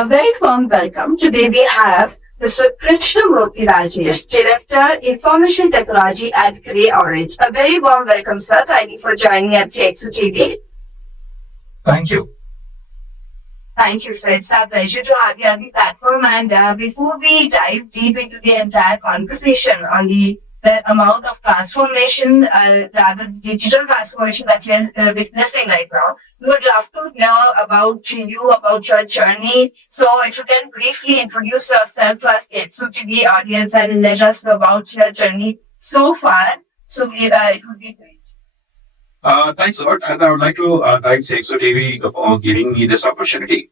A very warm welcome. Today we have Mr. Krishnamurthy Rajesh, Director, Information Technology at Grey Orange. A very warm welcome, sir. Thank you for joining at CXO TV. Thank you. Thank you, sir. It's our pleasure to have you on the platform. And before we dive deep into the entire conversation on the amount of transformation, rather digital transformation that we are witnessing right now, we would love to know about you, about your journey. So if you can briefly introduce yourself to our TV audience and let us know about your journey so far. It would be great. Thanks a lot, and I would like to thank CXO TV for giving me this opportunity.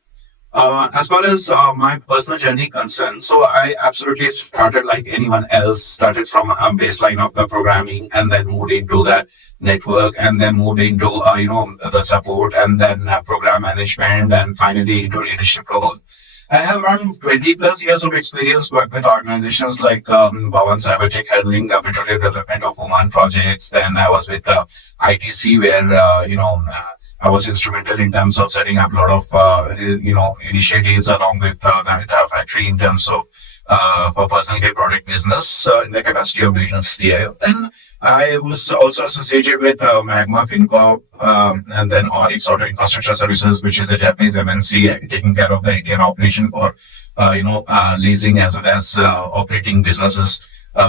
As far as my personal journey concerned, so I absolutely started like anyone else, started from a baseline of the programming and then moved into that network and then moved into, the support and then program management and finally into leadership role. I have around 20 plus years of experience worked with organizations like Bhavan Cybertech, handling the material development of Oman projects. Then I was with ITC where, I was instrumental in terms of setting up a lot of, initiatives along with the entire factory in terms of for personal care product business in the capacity of regional CIO. Then I was also associated with Magma FinCorp and then Onyx Auto Infrastructure Services, which is a Japanese MNC taking care of the Indian operation for, leasing as well as operating businesses,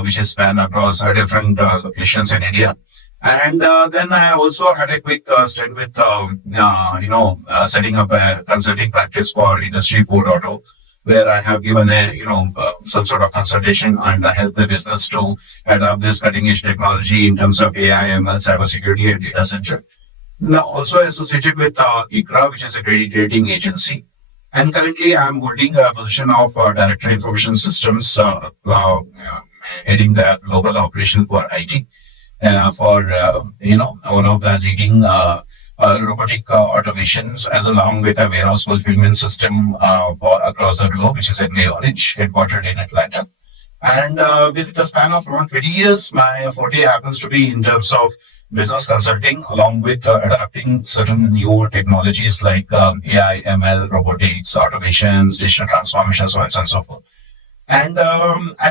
which is span across different locations in India. And then I also had a quick stint with, setting up a consulting practice for Industry 4.0, where I have given some sort of consultation and help the business to adopt this cutting edge technology in terms of AI, ML, cybersecurity, and data center. Now, also associated with ICRA, which is a credit rating agency. And currently, I'm holding a position of Director Information Systems, heading the global operation for IT. For one of the leading robotic automations, as along with a warehouse fulfillment system for across the globe, which is at Grey Orange, headquartered in Atlanta. And with the span of around 20 years, my forte happens to be in terms of business consulting, along with adapting certain new technologies like AI, ML, robotics, automations, digital transformation, so on and so forth. And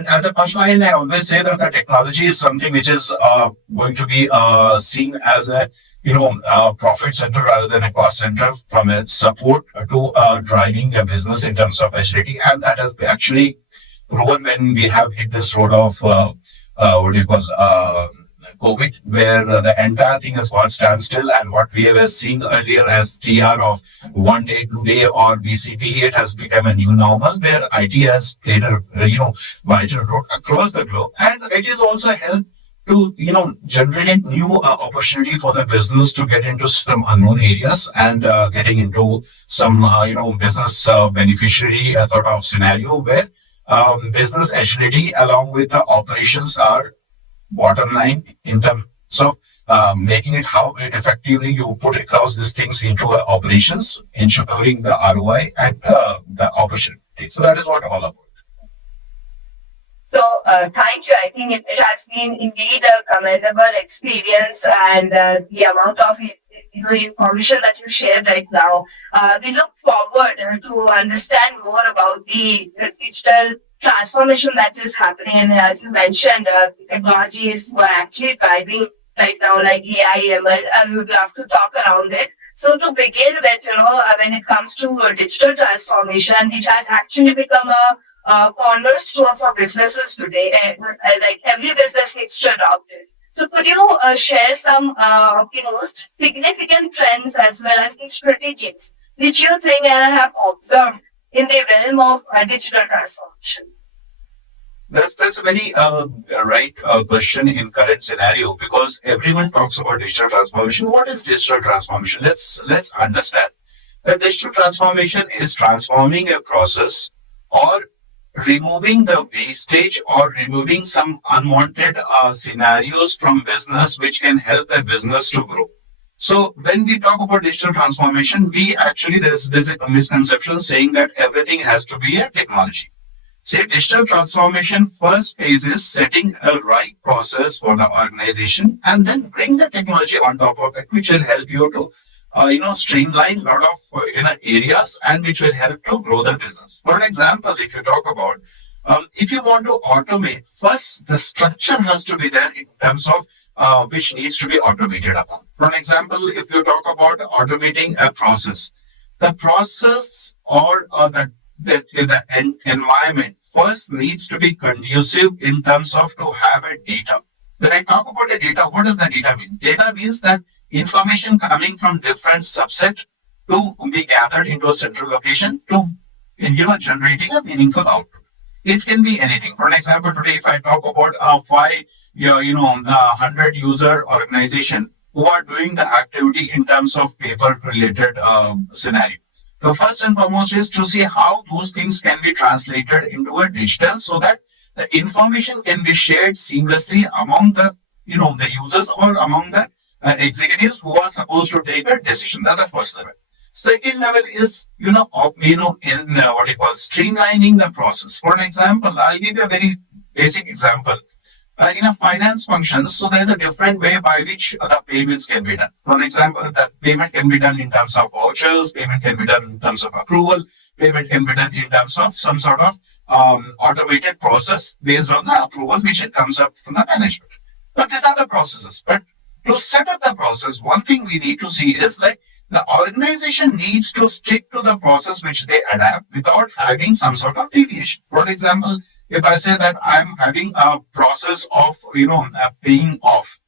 as a punchline, I always say that the technology is something which is going to be seen as a profit center rather than a cost center, from its support to driving a business in terms of agility. And that has actually proven when we have hit this road of COVID, where the entire thing has got standstill, and what we have seen earlier as TR of 1 day, 2 day, or BCP, it has become a new normal where IT has played a vital role across the globe, and it is also helped to generate new opportunity for the business to get into some unknown areas and getting into some business beneficiary sort of scenario where business agility along with the operations are bottom line in terms of making it how effectively you put across these things into operations, ensuring the ROI and the opportunity. So that is what all about. So thank you. I think it has been indeed a commendable experience, and the amount of information that you shared right now. We look forward to understand more about the digital transformation that is happening. And as you mentioned, technologies were actually driving right now, like AI, ML, and we would love to talk around it. So to begin with, when it comes to digital transformation, it has actually become a cornerstone for businesses today. Like every business needs to adopt it. So could you share some of the most significant trends as well as the strategies which you think and have observed in the realm of digital transformation? That's a very right question in current scenario, because everyone talks about digital transformation. What is digital transformation? Let's understand that digital transformation is transforming a process or removing the wastage or removing some unwanted scenarios from business which can help the business to grow. So when we talk about digital transformation, we actually, there's a misconception saying that everything has to be a technology. Say digital transformation first phase is setting a right process for the organization and then bring the technology on top of it, which will help you to streamline a lot of areas, and which will help to grow the business. For example, if you talk about if you want to automate, first the structure has to be there in terms of which needs to be automated upon. For example, if you talk about automating a process, the process or the environment first needs to be conducive in terms of to have a data. When I talk about the data, what does the data mean? Data means that information coming from different subset to be gathered into a central location to generating a meaningful output. It can be anything. For an example, today if I talk about a 100 user organization who are doing the activity in terms of paper related scenario. The first and foremost is to see how those things can be translated into a digital so that the information can be shared seamlessly among the users or among the executives who are supposed to take a decision. That's the first level. Second level is, in what you call streamlining the process. For an example, I'll give you a very basic example. In a finance function, so there's a different way by which the payments can be done. For example, the payment can be done in terms of vouchers, payment can be done in terms of approval, payment can be done in terms of some sort of automated process based on the approval which it comes up from the management. But these are the processes. But to set up the process, one thing we need to see is like the organization needs to stick to the process which they adapt without having some sort of deviation. For example, if I say that I'm having a process of, paying off,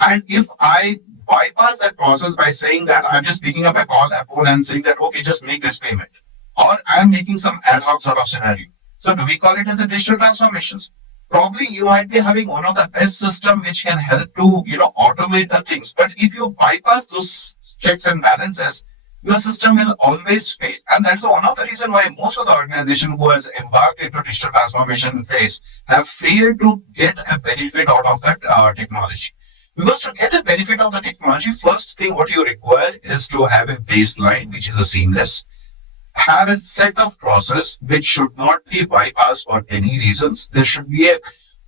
and if I bypass that process by saying that I'm just picking up a call, a phone and saying that, okay, just make this payment, or I'm making some ad hoc sort of scenario. So do we call it as a digital transformations? Probably you might be having one of the best system which can help to, automate the things. But if you bypass those checks and balances, your system will always fail. And that's one of the reason why most of the organization who has embarked into digital transformation phase have failed to get a benefit out of that technology. Because to get a benefit of the technology, first thing what you require is to have a baseline, which is a seamless, have a set of process which should not be bypassed for any reasons. There should be a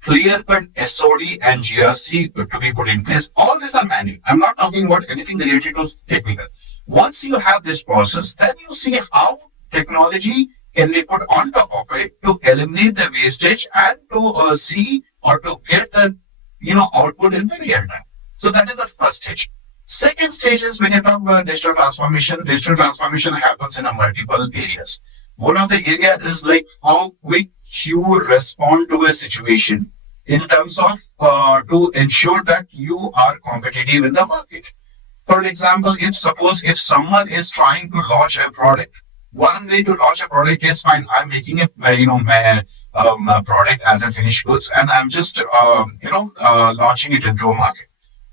clear-cut SOD and GRC to be put in place. All these are manual. I'm not talking about anything related to technical. Once you have this process, then you see how technology can be put on top of it to eliminate the wastage and to see or to get the output in the real time. So that is the first stage. Second stage is when you talk about digital transformation. Digital transformation happens in a multiple areas. One of the area is like how quick you respond to a situation in terms of to ensure that you are competitive in the market. For example, if someone is trying to launch a product, one way to launch a product is fine. I'm making a product as a finished goods, and I'm just launching it into a market.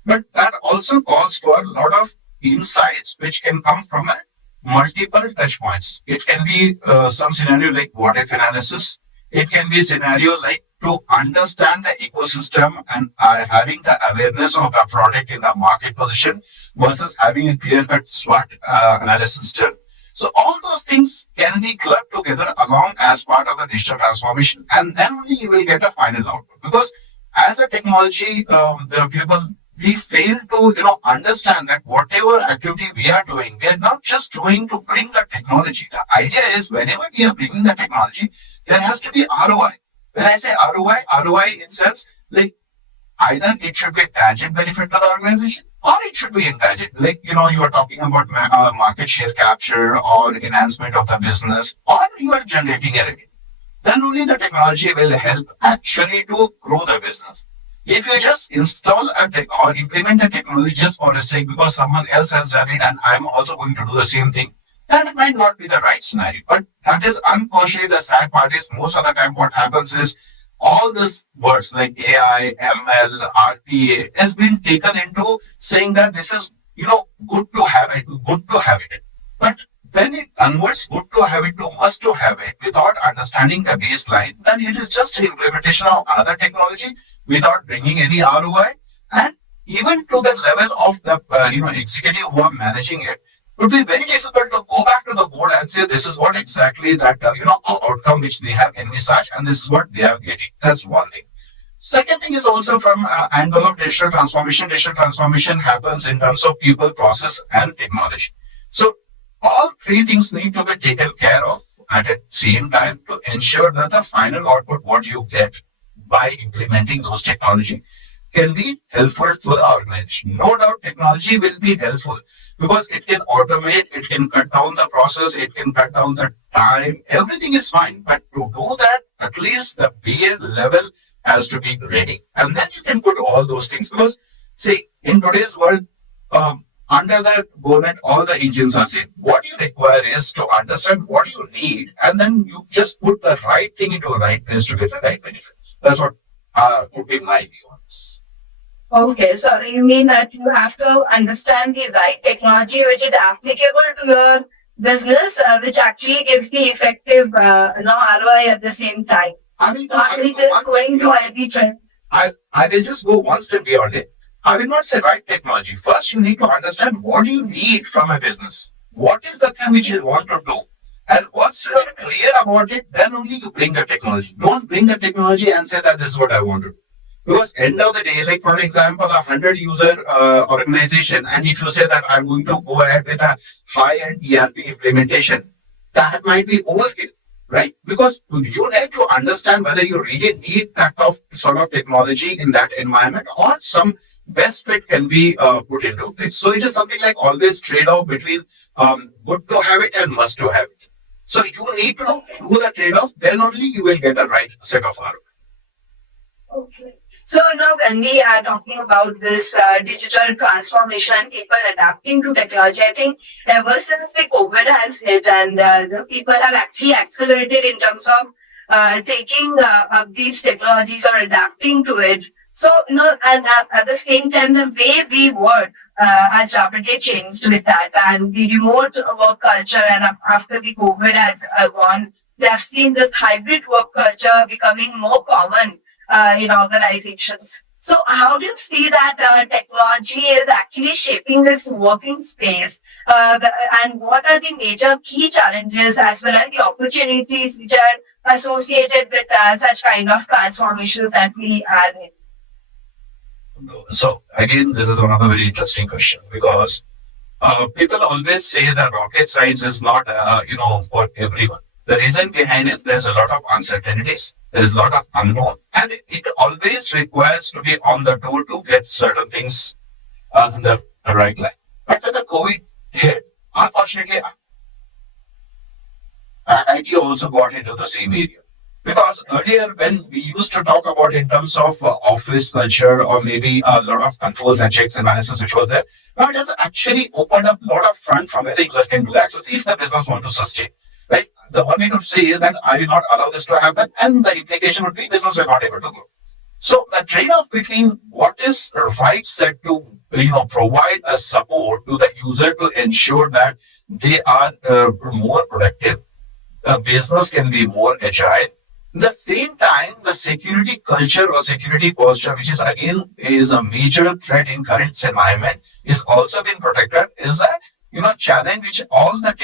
But that also calls for a lot of insights which can come from a multiple touch points. It can be some scenario like what if analysis. It can be scenario like to understand the ecosystem and having the awareness of the product in the market position versus having a clear-cut SWOT analysis done. So all those things can be clubbed together along as part of the digital transformation, and then only you will get a final output. Because as a technology, the people we fail to understand that whatever activity we are doing, we are not just doing to bring the technology. The idea is whenever we are bringing the technology, there has to be ROI. When I say ROI in sense like either it should be a tangent benefit to the organization or it should be intangible. Like, you are talking about market share capture or enhancement of the business, or you are generating a revenue. Then only the technology will help actually to grow the business. If you just install a tech or implement a technology just for a sake because someone else has done it and I'm also going to do the same thing, that might not be the right scenario. But that is unfortunately the sad part is most of the time what happens is all these words like AI, ML, RPA has been taken into saying that this is, good to have it, good to have it. But when it converts good to have it to must to have it without understanding the baseline, then it is just an implementation of another technology without bringing any ROI. And even to the level of the executive who are managing it, would be very difficult to go back to the board and say this is what exactly that outcome which they have envisaged and this is what they are getting. That's one thing. Second thing is also from angle of digital transformation. Digital transformation happens in terms of people, process, and technology. So all three things need to be taken care of at the same time to ensure that the final output, what you get by implementing those technology, can be helpful to the organization. No doubt technology will be helpful because it can automate, it can cut down the process, it can cut down the time, everything is fine. But to do that, at least the BA level has to be ready. And then you can put all those things because, see, in today's world, under the bonnet, all the engines are same. What you require is to understand what you need, and then you just put the right thing into the right place to get the right benefits. That's what would be my view on this. Okay, so you mean that you have to understand the right technology which is applicable to your business, which actually gives the effective ROI at the same time. I will, Not I will only go just one going step to beyond. every trend. I will just go one step beyond it. I will not say right technology. First, you need to understand what you need from a business. What is the thing which you want to do? And once you are clear about it, then only you bring the technology. Don't bring the technology and say that this is what I want to do. Because end of the day, like for example, 100 user organization, and if you say that I'm going to go ahead with a high-end ERP implementation, that might be overkill, right? Because you need to understand whether you really need that of sort of technology in that environment or some best fit can be put into place. So it is something like always trade-off between good to have it and must to have it. So you need to Okay. do the trade-off, then only you will get the right set of ROI. Okay. So now when we are talking about this digital transformation and people adapting to technology, I think ever since the COVID has hit and the people have actually accelerated in terms of taking up these technologies or adapting to it. So, and at the same time, the way we work has rapidly changed with that, and the remote work culture and after the COVID has gone, we have seen this hybrid work culture becoming more common in organizations. So how do you see that technology is actually shaping this working space? And what are the major key challenges as well as the opportunities which are associated with such kind of transformations that we are in? So again, this is another very interesting question because people always say that rocket science is not, for everyone. The reason behind it, there's a lot of uncertainties. There is a lot of unknown, and it always requires to be on the toe to get certain things on the right line. But when the COVID hit, unfortunately, IT also got into the same area. Because earlier, when we used to talk about in terms of office culture or maybe a lot of controls and checks and balances which was there, now it has actually opened up a lot of front from where the user can do the access if the business want to sustain. Right? The one way to say is that I will not allow this to happen, and the implication would be business will not able to grow. So the trade-off between what is right set to provide a support to the user to ensure that they are more productive, the business can be more agile. At the same time, the security culture or security posture, which is again is a major threat in current environment, is also being protected. Is that challenge which all the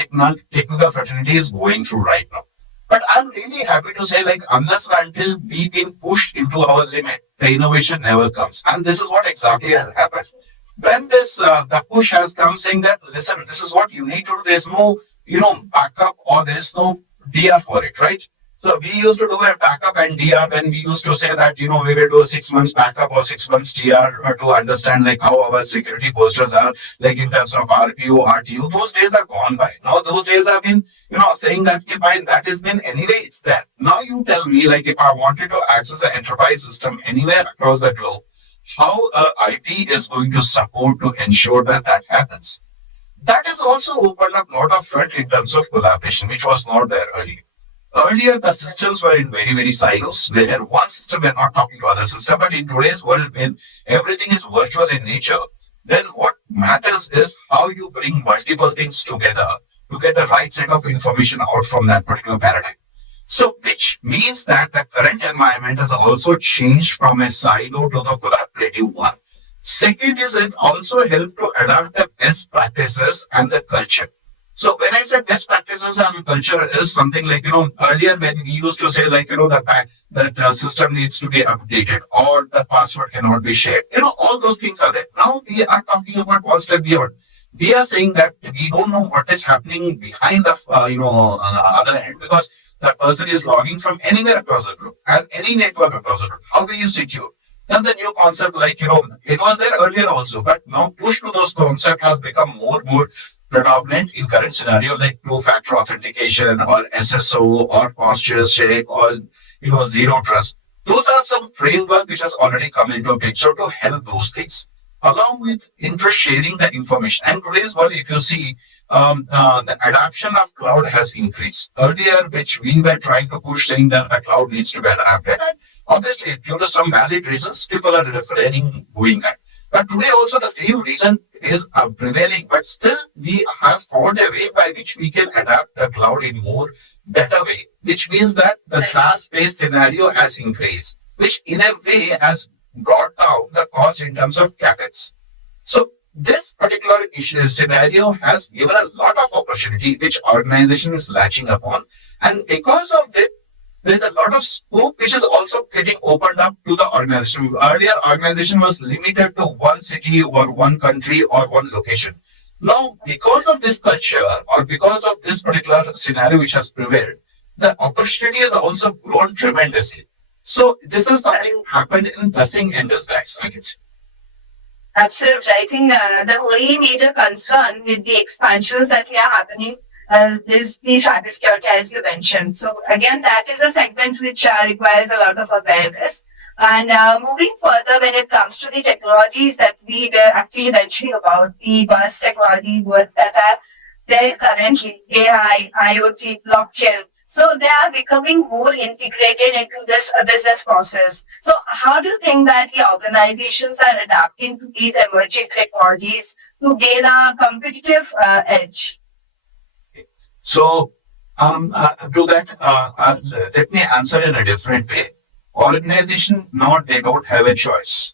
technical fraternity is going through right now. But I'm really happy to say, like, unless and until we've been pushed into our limit, the innovation never comes. And this is what exactly has happened. When this the push has come saying that, listen, this is what you need to do. There's no, backup or there's no DR for it, right? So we used to do a backup and DR when we used to say that, we will do a 6 months backup or 6 months DR to understand like how our security postures are, like in terms of RPO, RTO. Those days are gone by. Now those days have been, saying that, okay, fine, that has been anyway, it's there. Now you tell me, like, if I wanted to access an enterprise system anywhere across the globe, how IT is going to support to ensure that that happens. That has also opened up a lot of front in terms of collaboration, which was not there earlier. Earlier, the systems were in very, very silos, where one system were not talking to other system. But in today's world, when everything is virtual in nature, then what matters is how you bring multiple things together to get the right set of information out from that particular paradigm. So, which means that the current environment has also changed from a silo to the collaborative one. Second is it also helped to adapt the best practices and the culture. So when I said best practices and culture is something like, earlier when we used to say like, that system needs to be updated or the password cannot be shared. All those things are there. Now we are talking about one step beyond. We are saying that we don't know what is happening behind the, other end, because that person is logging from anywhere across the group and any network across the group. How do you secure? Then the new concept, like, it was there earlier also, but now push to those concept has become more predominant in current scenario, like two-factor authentication or SSO or posture check or, zero trust. Those are some framework which has already come into a picture to help those things, along with interest sharing the information. And today's world, if you see, the adoption of cloud has increased. Earlier, which we were trying to push, saying that the cloud needs to be adapted. And obviously, due to some valid reasons, people are refraining doing that. But today also the same reason is prevailing, but still we have found a way by which we can adapt the cloud in more better way, which means that the SaaS-based scenario has increased, which in a way has brought down the cost in terms of capex. So this particular scenario has given a lot of opportunity which organization is latching upon, and because of that, there's a lot of scope which is also getting opened up to the organization. Earlier, organization was limited to one city or one country or one location. Now, because of this culture or because of this particular scenario which has prevailed, the opportunity has also grown tremendously. So this is something happened in blessing and disguise, I can say. Absolutely. I think the only major concern with the expansions that we are happening is the cybersecurity, as you mentioned. So again, that is a segment which requires a lot of awareness. And moving further, when it comes to the technologies that we were actually mentioning about, the buzz technology words that are there currently, AI, IoT, blockchain. So they are becoming more integrated into this business process. So how do you think that the organizations are adapting to these emerging technologies to gain a competitive edge? So, to that, let me answer in a different way. Organization, no, they don't have a choice.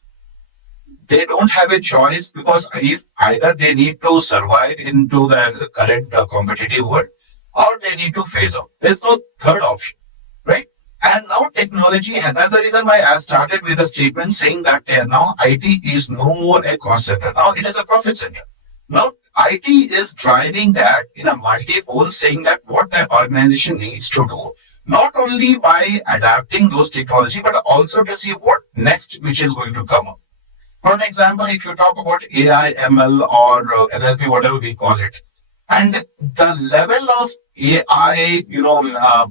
They don't have a choice because if either they need to survive into the current competitive world or they need to phase out. There's no third option, right? And now technology, and that's the reason why I started with a statement saying that now IT is no more a cost center. Now it is a profit center. Now, IT is driving that in a multi-fold, saying that what the organization needs to do, not only by adapting those technology, but also to see what next, which is going to come up. For an example, if you talk about AI, ML, or NLP, whatever we call it, and the level of AI,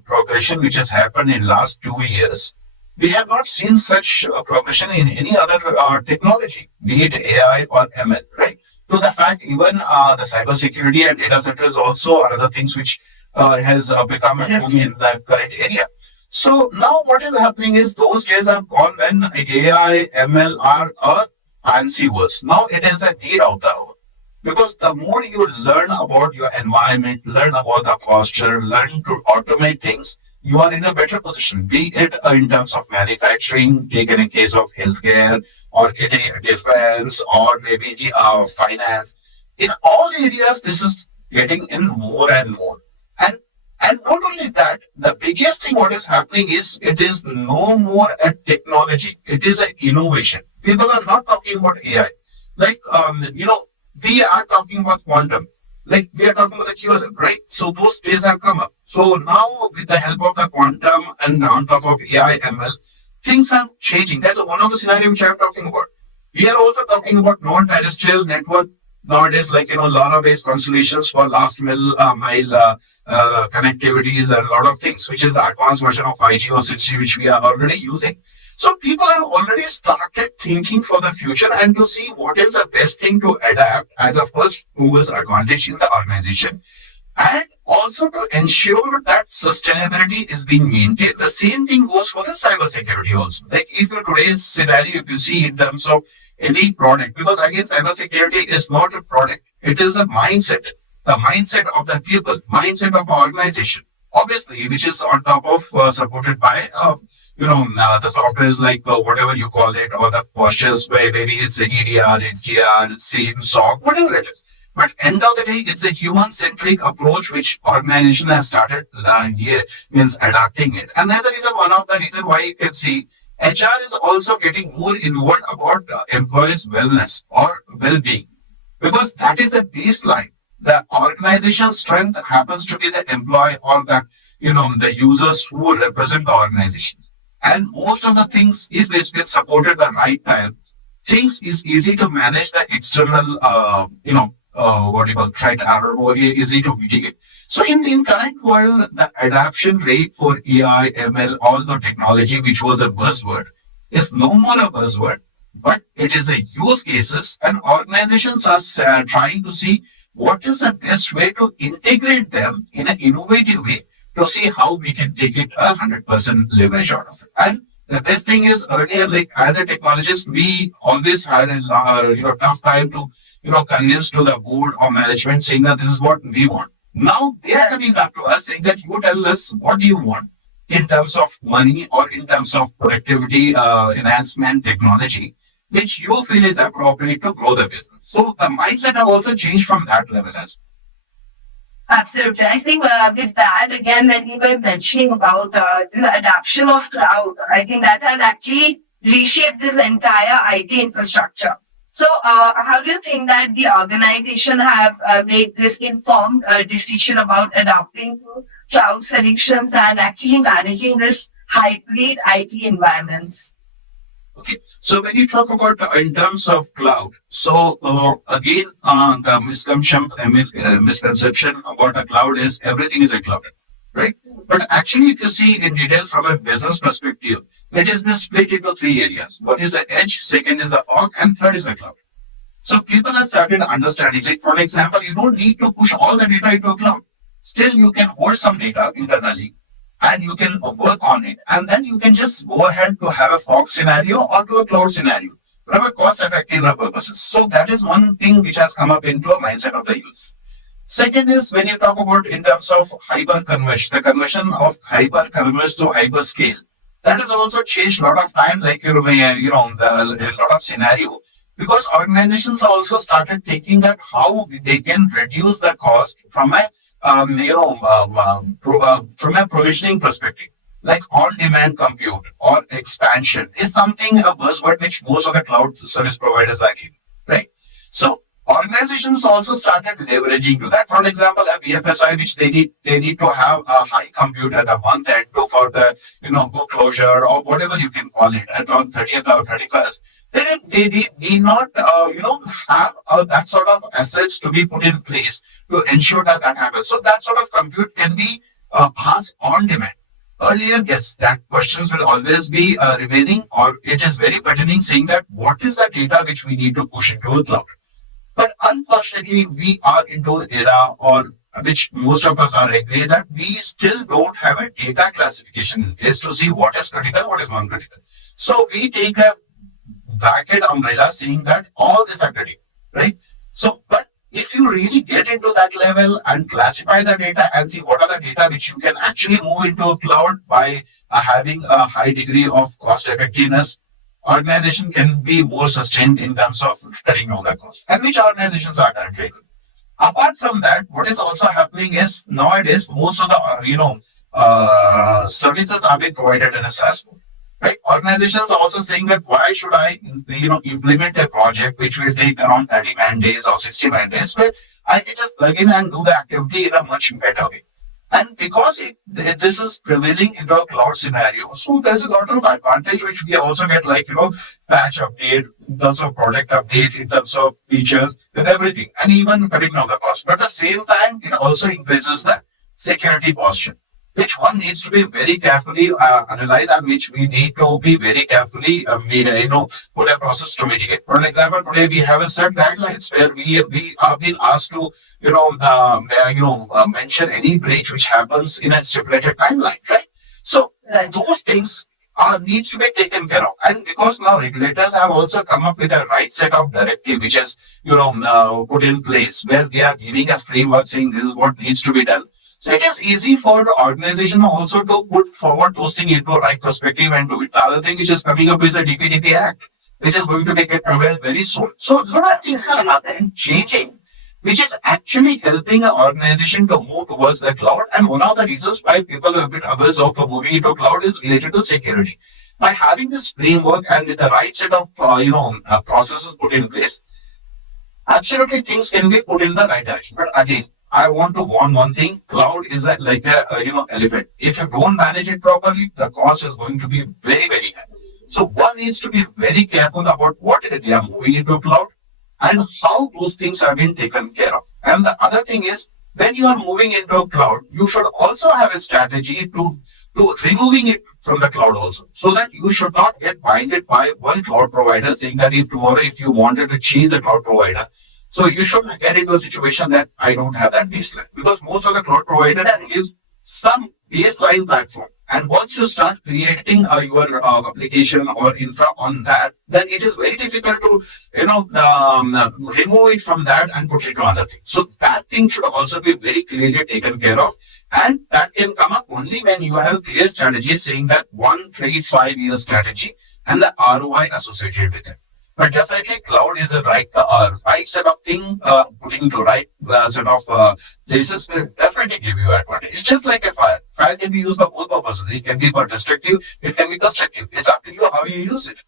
progression which has happened in last 2 years, we have not seen such progression in any other technology, be it AI or ML, right? To the fact, even the cybersecurity and data centers also are other things which has become a boom in the current area. So now what is happening is those days have gone when AI, ML are a fancy words. Now it is a need of the hour. Because the more you learn about your environment, learn about the posture, learn to automate things, you are in a better position, be it in terms of manufacturing, taken in case of healthcare, or getting defense, or maybe finance. In all areas, this is getting in more and more. And not only that, the biggest thing what is happening is it is no more a technology. It is an innovation. People are not talking about AI. Like, we are talking about quantum. Like we are talking about the QLM, right? So those days have come up. So now with the help of the quantum and on top of AI, ML, things are changing. That's one of the scenarios which I'm talking about. We are also talking about non-terrestrial network nowadays, like, LoRa-based constellations for last mile connectivities and a lot of things, which is the advanced version of 5G or 6G, which we are already using. So people have already started thinking for the future and to see what is the best thing to adapt as a first mover's advantage in the organization. And also to ensure that sustainability is being maintained. The same thing goes for the cybersecurity also. Like if you today's scenario, if you see in terms of any product, because again, cybersecurity is not a product. It is a mindset, the mindset of the people, mindset of our organization, obviously, which is on top of supported by, the softwares like whatever you call it, or the postures where maybe it's EDR, HDR, SIEM, SOC, whatever it is. But end of the day, it's a human-centric approach which organization has started means adapting it. And that's the reason, one of the reason why you can see HR is also getting more involved about employees' wellness or well-being, because that is the baseline. The organization strength happens to be the employee or the users who represent the organization. And most of the things, if it's been supported the right time, things is easy to manage the external, what do you call threat or easy to mitigate. So in current world, the adoption rate for AI, ML, all the technology, which was a buzzword, is no more a buzzword, but it is a use cases, and organizations are trying to see what is the best way to integrate them in an innovative way to see how we can take it 100% leverage out of it. And the best thing is, earlier, like as a technologist, we always had a tough time to convince to the board or management saying that this is what we want. Now they are coming back to us saying that you tell us what do you want in terms of money or in terms of productivity enhancement technology, which you feel is appropriate to grow the business. So the mindset have also changed from that level as well. Absolutely. I think with that, again, when we were mentioning about the adoption of cloud, I think that has actually reshaped this entire IT infrastructure. So how do you think that the organization have made this informed decision about adopting cloud solutions and actually managing this hybrid IT environments? Okay, so when you talk about in terms of cloud, so again, the misconception about a cloud is everything is a cloud, right? But actually, if you see in detail from a business perspective, it is been split into three areas. One is the edge, second is the fog, and third is the cloud. So people have started understanding, like for example, you don't need to push all the data into a cloud. Still, you can hold some data internally and you can work on it. And then you can just go ahead to have a fog scenario or to a cloud scenario from a cost effective purposes. So that is one thing which has come up into a mindset of the users. Second is when you talk about in terms of hyper conversion, the conversion of hyper converse to hyper scale. That has also changed a lot of time, like the a lot of scenario, because organizations also started thinking that how they can reduce the cost from a from a provisioning perspective, like on-demand compute or expansion is something a buzzword which most of the cloud service providers are giving, right? So organizations also started leveraging to that. For example, a BFSI, which they need to have a high compute at the month end to for the book closure or whatever you can call it at on 30th or 31st. They need not have that sort of assets to be put in place to ensure that that happens. So that sort of compute can be asked on demand. Earlier, yes, that questions will always be remaining, or it is very pertinent saying that what is the data which we need to push into a cloud. But unfortunately, we are into an era or which most of us are agree that we still don't have a data classification in place to see what is critical, what is non-critical. So we take a bracket umbrella saying that all this are critical, right? So, but if you really get into that level and classify the data and see what are the data which you can actually move into a cloud by having a high degree of cost effectiveness, organization can be more sustained in terms of cutting down the cost, and which organizations are currently doing. Apart from that, what is also happening is nowadays most of the services are being provided in a SaaS mode. Right? Organizations are also saying that why should I implement a project which will take around 30 man days or 60 man days, where I can just plug in and do the activity in a much better way. And because this is prevailing in the cloud scenario, so there's a lot of advantage which we also get, like patch update, in terms of product update, in terms of features and everything, and even cutting down the cost. But at the same time, it also increases the security posture, which one needs to be very carefully analyzed, and which we need to be very carefully put a process to mitigate. For example, today we have a set guidelines where we are being asked to mention any breach which happens in a stipulated timeline, right? So those things needs to be taken care of, and because now regulators have also come up with a right set of directive which is put in place, where they are giving a framework saying this is what needs to be done. So it is easy for the organization also to put forward those things into a right perspective and do it. The other thing which is coming up is a DPDP Act, which is going to make it prevail very soon. So a lot of things are happening, changing. which is actually helping an organization to move towards the cloud. And one of the reasons why people are a bit averse of moving into cloud is related to security. By having this framework and with the right set of processes put in place, absolutely things can be put in the right direction. But again, I want to warn one thing: cloud is like a elephant. If you don't manage it properly, the cost is going to be very very high. So one needs to be very careful about what they are moving into cloud and how those things have been taken care of. And the other thing is, when you are moving into cloud, you should also have a strategy to removing it from the cloud also, so that you should not get binded by one cloud provider saying that if tomorrow if you wanted to change the cloud provider, so you shouldn't get into a situation that I don't have that baseline, because most of the cloud providers give some baseline platform. And once you start creating your application or infra on that, then it is very difficult to, remove it from that and put it to other things. So that thing should also be very clearly taken care of. And that can come up only when you have a clear strategy saying that 1, 3, 5 year strategy and the ROI associated with it. But definitely cloud is a right set of thing, putting to right set of places will definitely give you advantage. It's just like a fire. Fire can be used for both purposes. It can be for destructive, it can be constructive. It's up to you how you use it.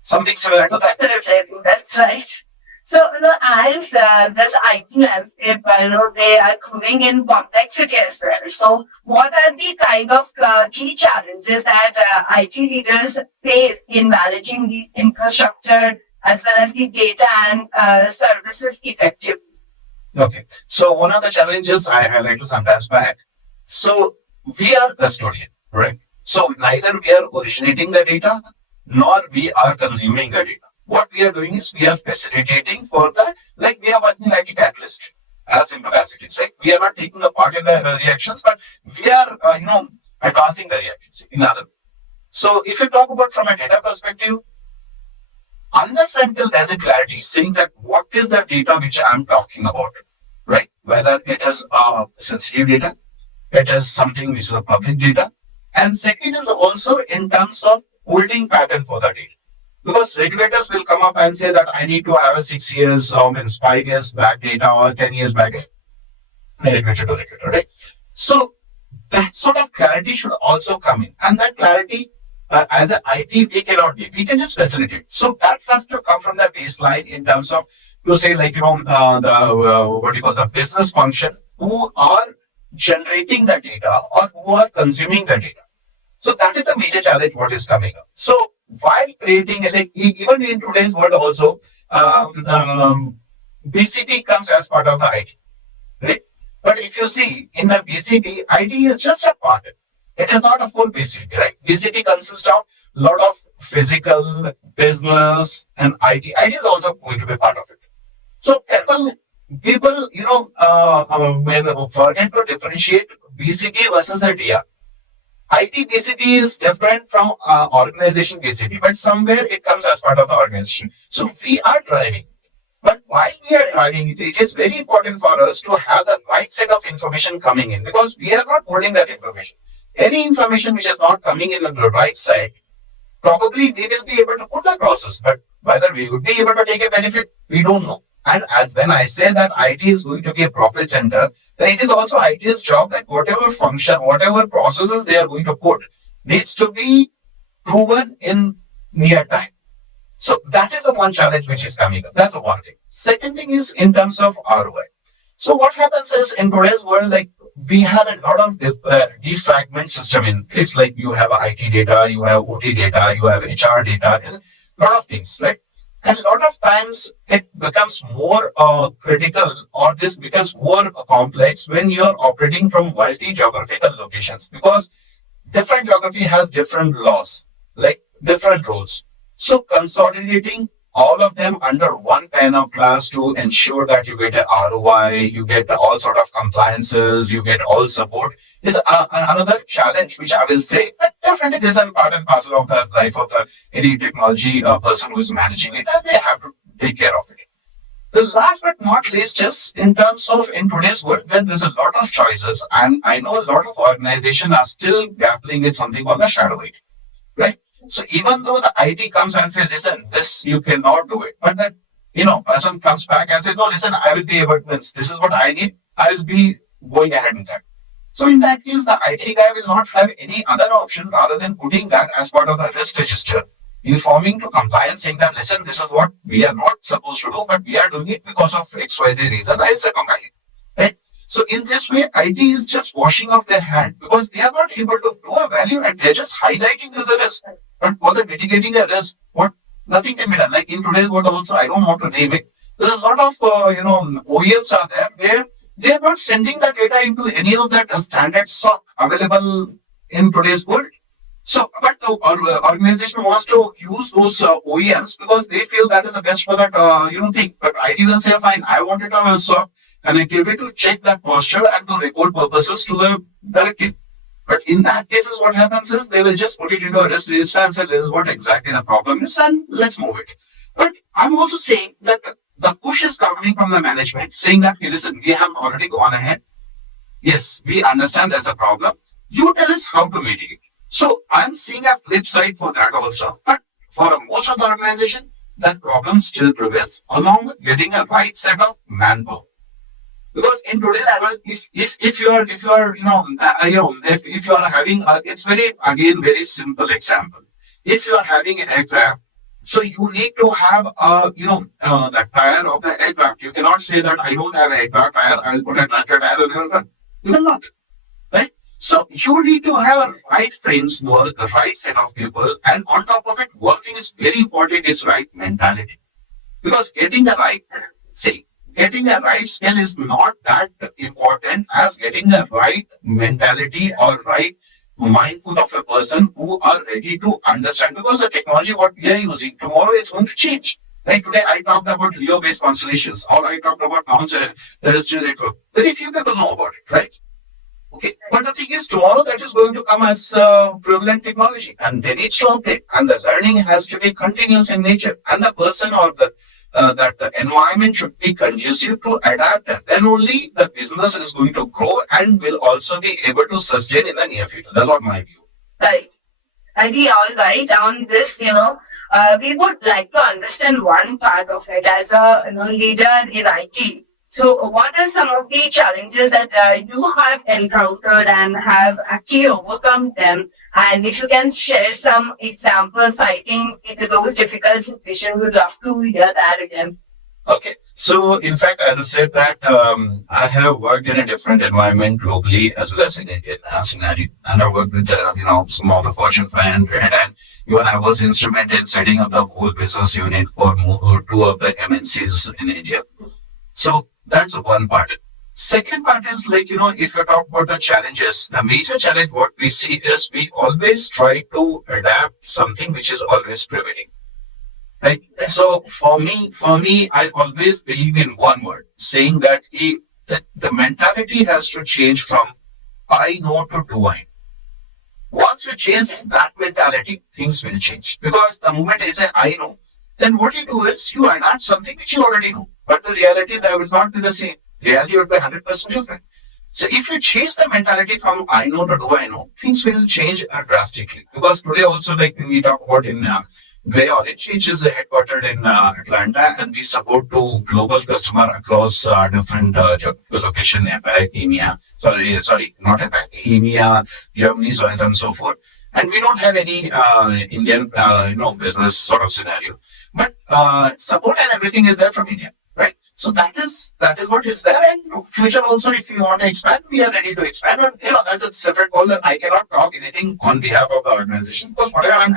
Something similar to that. Absolutely, that's right. So, as this IT landscape, they are growing in complexity as well. So, what are the kind of key challenges that IT leaders face in managing the infrastructure as well as the data and services effectively? Okay. So, one of the challenges I highlighted sometimes back. So, we are custodian, right? So, neither we are originating the data nor we are consuming the data. What we are doing is we are facilitating for that, like we are working like a catalyst, as simple as it is, right? We are not taking a part in the reactions, but we are, advancing the reactions in other. So if you talk about from a data perspective, unless until there's a clarity saying that what is the data which I'm talking about, right? Whether it is sensitive data, it is something which is a public data, and second is also in terms of holding pattern for the data. Because regulators will come up and say that I need to have a 6 years, 5 years back data or 10 years back data. Regulator to regulator, right? So that sort of clarity should also come in. And that clarity, as an IT, we cannot give. We can just facilitate. So that has to come from the baseline in terms of, to say like, the business function who are generating the data or who are consuming the data. So that is a major challenge what is coming up. So while creating, like even in today's world also, BCP comes as part of the IT, right? But if you see in the BCP, IT is just a part. It is not a full BCP, right? BCP consists of a lot of physical, business, and IT. IT is also going to be part of it. So people, forget to differentiate BCP versus the DR. IT BCP is different from organization BCP, but somewhere it comes as part of the organization. So we are driving. But while we are driving it, it is very important for us to have the right set of information coming in, because we are not holding that information. Any information which is not coming in on the right side, probably we will be able to put the process, but whether we would be able to take a benefit, we don't know. And as when I say that IT is going to be a profit center, then it is also IT's job that whatever function, whatever processes they are going to put needs to be proven in near time. So that is the one challenge which is coming up. That's the one thing. Second thing is in terms of ROI. So what happens is in today's world, like we have a lot of defragment system in place. Like you have IT data, you have OT data, you have HR data, and a lot of things, right? And a lot of times it becomes more critical, or this becomes more complex when you are operating from multi-geographical locations, because different geography has different laws, like different rules. So consolidating all of them under one pane of glass to ensure that you get an ROI, you get all sort of compliances, you get all support is another challenge, which I will say. But definitely this is part and parcel of the life of any technology person who is managing it, and they have to take care of it. The last but not least is in terms of in today's world, when there's a lot of choices, and I know a lot of organizations are still grappling with something called the shadow IT, right? So even though the IT comes and says, listen, this you cannot do it, but that person comes back and says, no, listen, I will be able to, this is what I need. I will be going ahead with that. So in that case, the IT guy will not have any other option rather than putting that as part of the risk register, informing to compliance saying that, listen, this is what we are not supposed to do, but we are doing it because of XYZ reason. That is a compliance. Right? So in this way, IT is just washing off their hand because they are not able to do a value and they're just highlighting this as a risk. But for the mitigating a risk, what nothing can be done. Like in today's world also, I don't want to name it. There's a lot of OEMs are there where they are not sending the data into any of that standard SOC available in today's world. So, but the organization wants to use those OEMs because they feel that is the best for that thing. But IT will say, fine, I want it to have a SOC connectivity to check that posture and to record purposes to the directive. But in that cases, what happens is they will just put it into a risk register and say, this is what exactly the problem is and let's move it. But I'm also saying that the push is coming from the management saying that, hey, listen, we have already gone ahead. Yes, we understand there's a problem. You tell us how to mitigate. So I'm seeing a flip side for that also. But for most of the organization, that problem still prevails along with getting a right set of manpower. Because in today's world, if you are if you are having it's very simple example. If you are having an aircraft, so you need to have the tire of the aircraft. You cannot say that I don't have an aircraft tire. I'll put a tractor tire on the aircraft. You will not, right? So you need to have a right framework, the right set of people, and on top of it, one thing is very important is right mentality. Because getting the right skill is not that important as getting the right mentality or right mindful of a person who are ready to understand. Because the technology what we are using tomorrow is going to change. Like today I talked about Leo-based constellations or I talked about terrestrial network. Very few people know about it, right? Okay, but the thing is tomorrow that is going to come as prevalent technology and they need to update and the learning has to be continuous in nature and the person or the environment should be conducive to adapt. Then only the business is going to grow and will also be able to sustain in the near future. That's what my view. Right. I think all right. On this, we would like to understand one part of it as a leader in IT. So, what are some of the challenges that you have encountered and have actually overcome them? And if you can share some examples citing into those difficult situations, we'd love to hear that again. Okay. So, in fact, as I said that I have worked in a different environment globally as well as in Indian scenario. And I worked with, some of the Fortune 500 and even I was instrumental in setting up the whole business unit for two of the MNCs in India. So, that's one part. Second part is if you talk about the challenges, the major challenge what we see is we always try to adapt something which is always prevailing. Right? So for me, I always believe in one word, saying that the mentality has to change from I know to do I know. Once you change that mentality, things will change. Because the moment I say I know, then what you do is you adapt something which you already know. But the reality that will not be the same. Reality would be 100% different. So if you change the mentality from I know to do I know, things will change drastically. Because today also like when we talk about in Grey Orange, which is headquartered in Atlanta, and we support to global customer across different geographical location, APAC, EMEA, not APAC, EMEA, Germany, so on and so forth. And we don't have any Indian, business sort of scenario. But support and everything is there from India, right? So that is what is there. And future also, if you want to expand, we are ready to expand. And that's a separate call. I cannot talk anything on behalf of the organization because whatever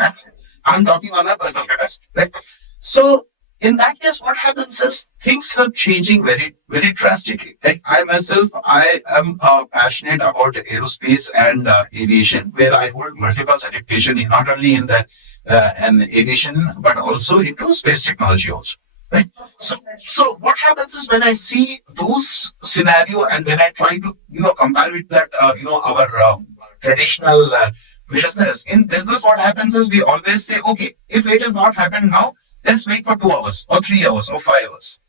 I'm talking on a personal capacity, right? So in that case, what happens is things are changing very, very drastically. Like I myself, I am passionate about aerospace and aviation, where I hold multiple certification not only in the aviation but also into space technology also. Right. So what happens is when I see those scenario and when I try to compare with that our traditional business. In business, what happens is we always say, okay, if it has not happened now, let's wait for 2 hours or 3 hours or 5 hours.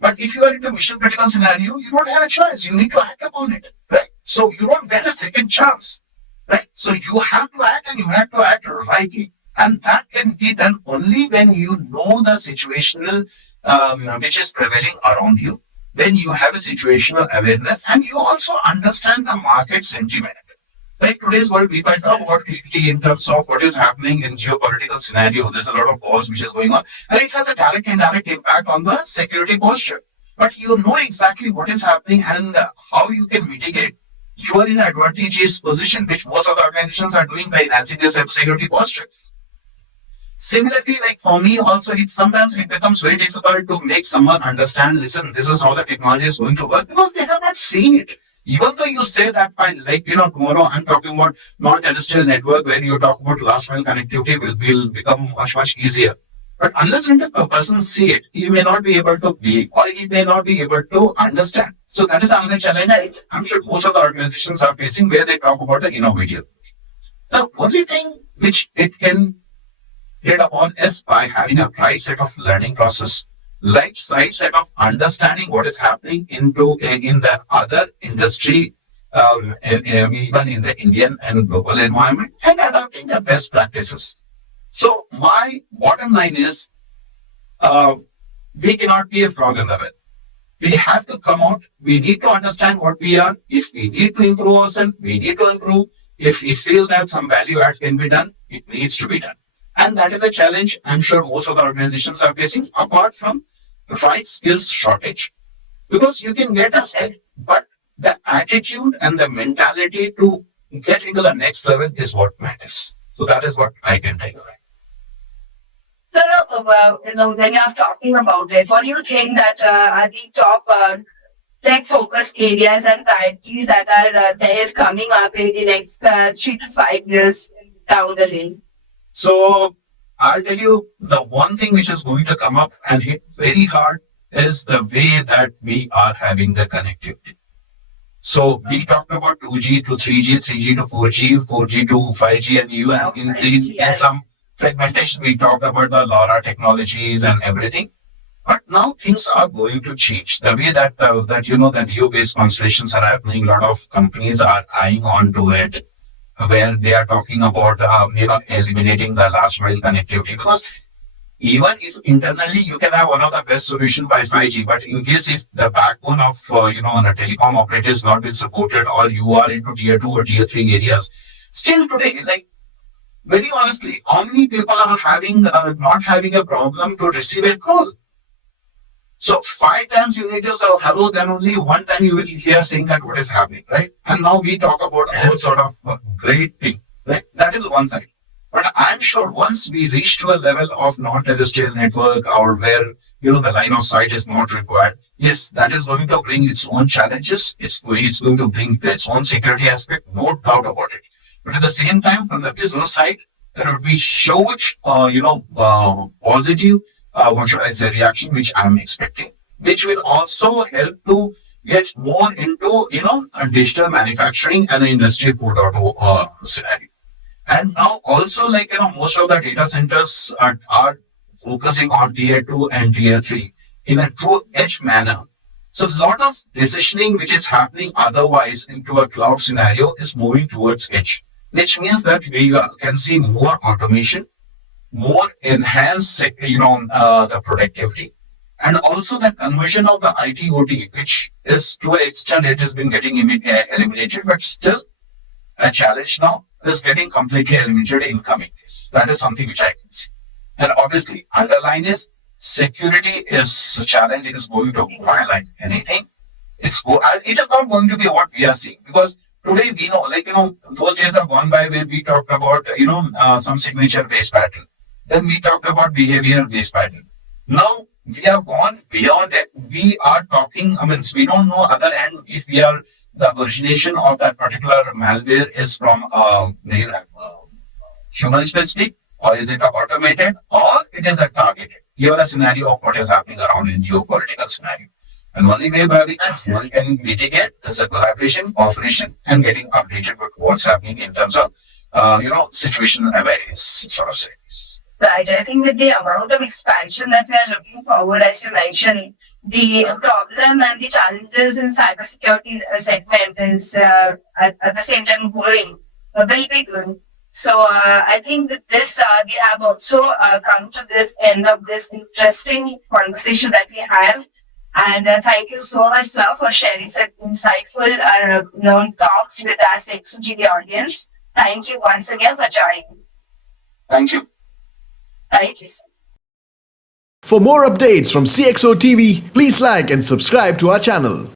But if you are in a mission critical scenario, you don't have a choice. You need to act upon it, right? So you don't get a second chance, right? So you have to act and you have to act rightly. And that can be done only when you know the situational which is prevailing around you. Then you have a situational awareness, and you also understand the market sentiment. Like today's world, we find out about critically in terms of what is happening in geopolitical scenario. There's a lot of wars which is going on, and it has a direct and indirect impact on the security posture. But you know exactly what is happening and how you can mitigate. You are in an advantageous position, which most of the organizations are doing by enhancing their security posture. Similarly, like for me also, sometimes it becomes very difficult to make someone understand, listen, this is how the technology is going to work because they have not seen it. Even though you say that fine, like, tomorrow I'm talking about non-terrestrial network where you talk about last mile connectivity will become much, much easier. But unless until a person see it, he may not be able to believe or he may not be able to understand. So that is another challenge Right. I'm sure most of the organizations are facing where they talk about the innovative. The only thing which it can get upon is by having a right set of learning process, right set of understanding what is happening in the other industry, even in the Indian and global environment, and adopting the best practices. So my bottom line is, uh, we cannot be a frog in the well. We have to come out. We need to understand what we are. If we need to improve ourselves, we need to improve. If we feel that some value add can be done, it needs to be done. And that is a challenge I'm sure most of the organizations are facing, apart from the right skills shortage. Because you can get a skill, but the attitude and the mentality to get into the next level is what matters. So that is what I can take away. So, when you're talking about it, what do you think that are the top tech focus areas and priorities that are there coming up in the next 3 to 5 years down the lane? So I'll tell you the one thing which is going to come up and hit very hard is the way that we are having the connectivity. So we talked about 2G to 3G, 3G to 4G, 4G to 5G, and you have in some fragmentation. We talked about the LoRa technologies and everything. But now things are going to change. The way that the LEO-based constellations are happening, a lot of companies are eyeing on to it, where they are talking about eliminating the last mile connectivity, because even if internally you can have one of the best solution by 5G, but in case if the backbone of a telecom operator is not been supported, or you are into tier 2 or tier 3 areas, still today, like, very honestly, how many people are having not having a problem to receive a call? So 5 times you need to say hello, then only one time you will hear saying that what is happening, right? And now we talk about all sort of great thing, right? That is one side. But I'm sure once we reach to a level of non-terrestrial network, or where the line of sight is not required, yes, that is going to bring its own challenges. It's going to bring its own security aspect, no doubt about it. But at the same time, from the business side, there will be huge, positive, what should I say, reaction, which I'm expecting, which will also help to get more into, digital manufacturing and industry 4.0 scenario. And now also, like, most of the data centers are focusing on tier 2 and tier 3 in a true edge manner. So a lot of decisioning which is happening otherwise into a cloud scenario is moving towards edge, which means that we can see more automation, more enhanced, the productivity, and also the conversion of the IT OT, which is to an extent it has been getting eliminated, but still a challenge now is getting completely eliminated in coming days. That is something which I can see. And obviously, underline is security is a challenge. It is going to be like anything. It is not going to be what we are seeing, because today we know, those days are gone by where we talked about, some signature based pattern. Then we talked about behavior based pattern. Now we have gone beyond it. We are talking, we don't know other end if we are the origination of that particular malware is from human specific, or is it automated, or it is a targeted. Here a scenario of what is happening around in geopolitical scenario. And only way by which one can mitigate is a collaboration, cooperation, and getting updated with what's happening in terms of, situational awareness, sort of things. Right. I think with the amount of expansion that we are looking forward, as you mentioned, the problem and the challenges in cybersecurity segment is at the same time growing, will be growing. So I think with this, we have also come to this end of this interesting conversation that we had. And thank you so much, sir, for sharing such insightful talks with us, XOGD audience. Thank you once again for joining. Thank you. Thank you, sir. For more updates from CXO TV, please like and subscribe to our channel.